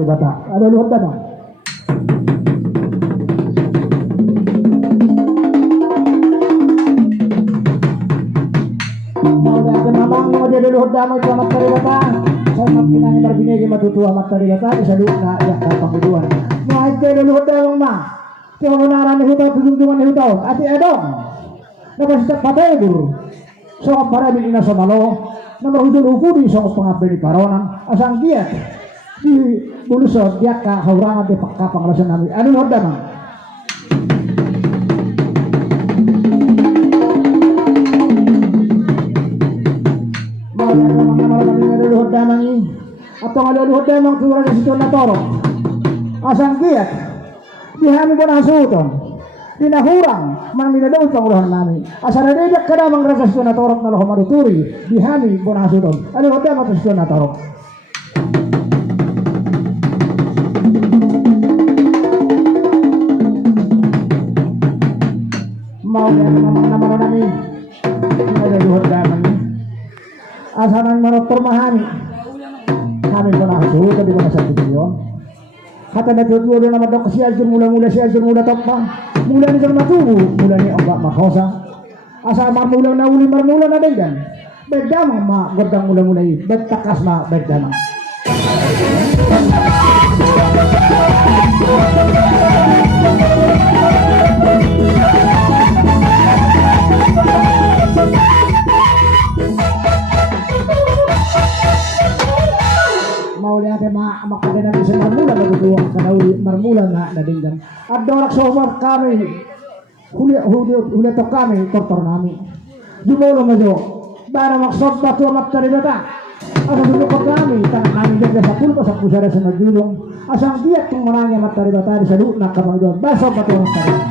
tu bata. Ada luhur damang. Mau dah mamang mau dia luhur damang itu amat tari bata. Saya nak pinang berbini matutua amat tari bata. Bisa luhur na ya kapang iduan. Mau itu luhur damang mah. Tiada benaran ni hutau tunjungan ni hutau. Ati edong. Dapat setiap patay guru. So para bilina sa malo. Nomor hujung ukudi sa pangapel ni paronan. Asang dia di bulusod dia ka haurangan di panglasan namin. Ano luhur damang? Luhur damang ini atau ada luhur damang turun di situ na toro. Asang dia dihami ko na suton dinahurang man minadaw pangulahan namin asal na diyak ka namang rasasyon na torok na loho maduturi dihami ko na suton ano hoda matasyon na torok mau yan naman namin ada luhur damang asal nang marotor mahami kami ko na suton di ko na sa tutuyon kata na tutuyo na madok si Azur mula-mula si Azur mula tokpa mula ni sa matubo mula ni Amba Makosa asa marmula na uli marmula na daydan bedama ma gordang mula-mula i betakas ma bedama mau lihat ma makanya nabi sa marmula na gutuwa kana uli marmula na nadinggan at dorak somar kami huli to kami tortor nami jumolo majo bara maksud batu amat taribata asa dulu kami tangan kami jaga sa pulpa sa pusara sa nagdulong asang diat kung marami amat taribata di sa na kapangidon baso batu amat taribata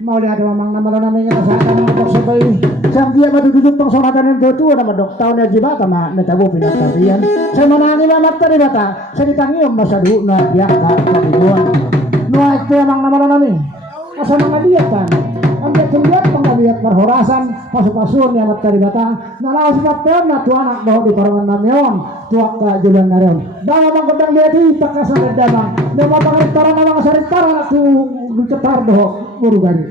mau lihat mamang nama namin nga sa akin ng pagsabay siyang dia matutulog pang soratan ng tutuwa na madoktaw na jibata ma natabo pinagtabihan sa manani mamat tari bata sa ditangiyong masadu na diyak ka kapibuan nuwag ito mamang nama namin asa mga diyakan ang diyak pang nabiyak marhorasan pasok-pasok ni amat tari bata nalaos matayam na tuanak bahwa di parangan namin tuwak ka julan na rin baka mang kandang lihat itak ka sa nagdamang na mapangaritara na mga saritara na cetar doho buru gari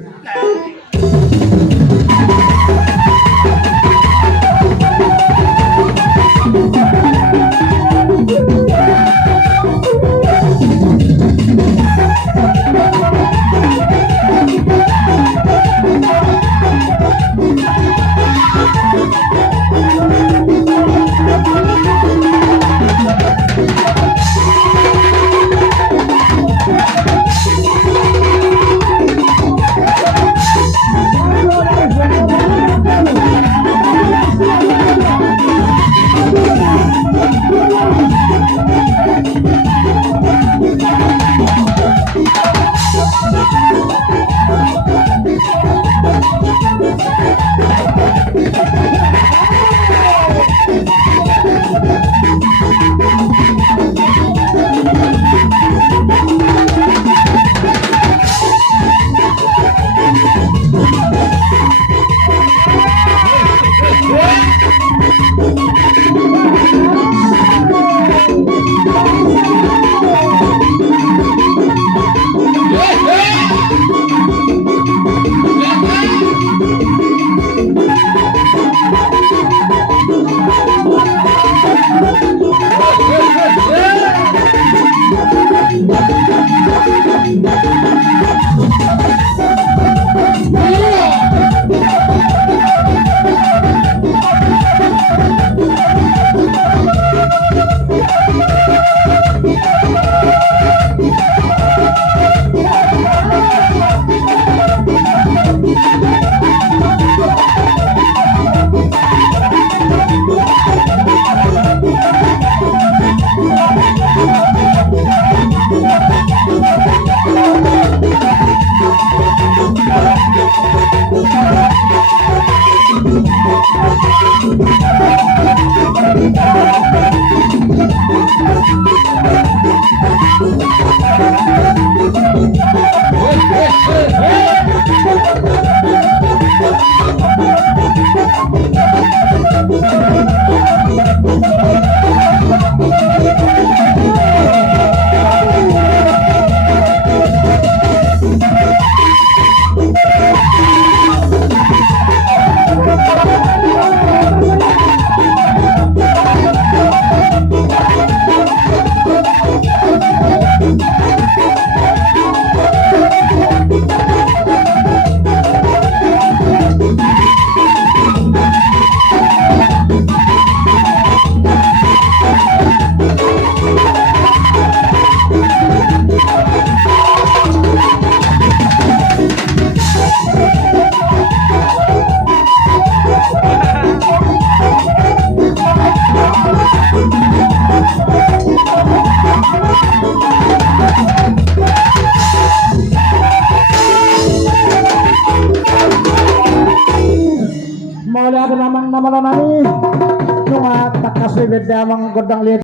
Maulah namang namalan nami. Nung takas libet damang godang lihat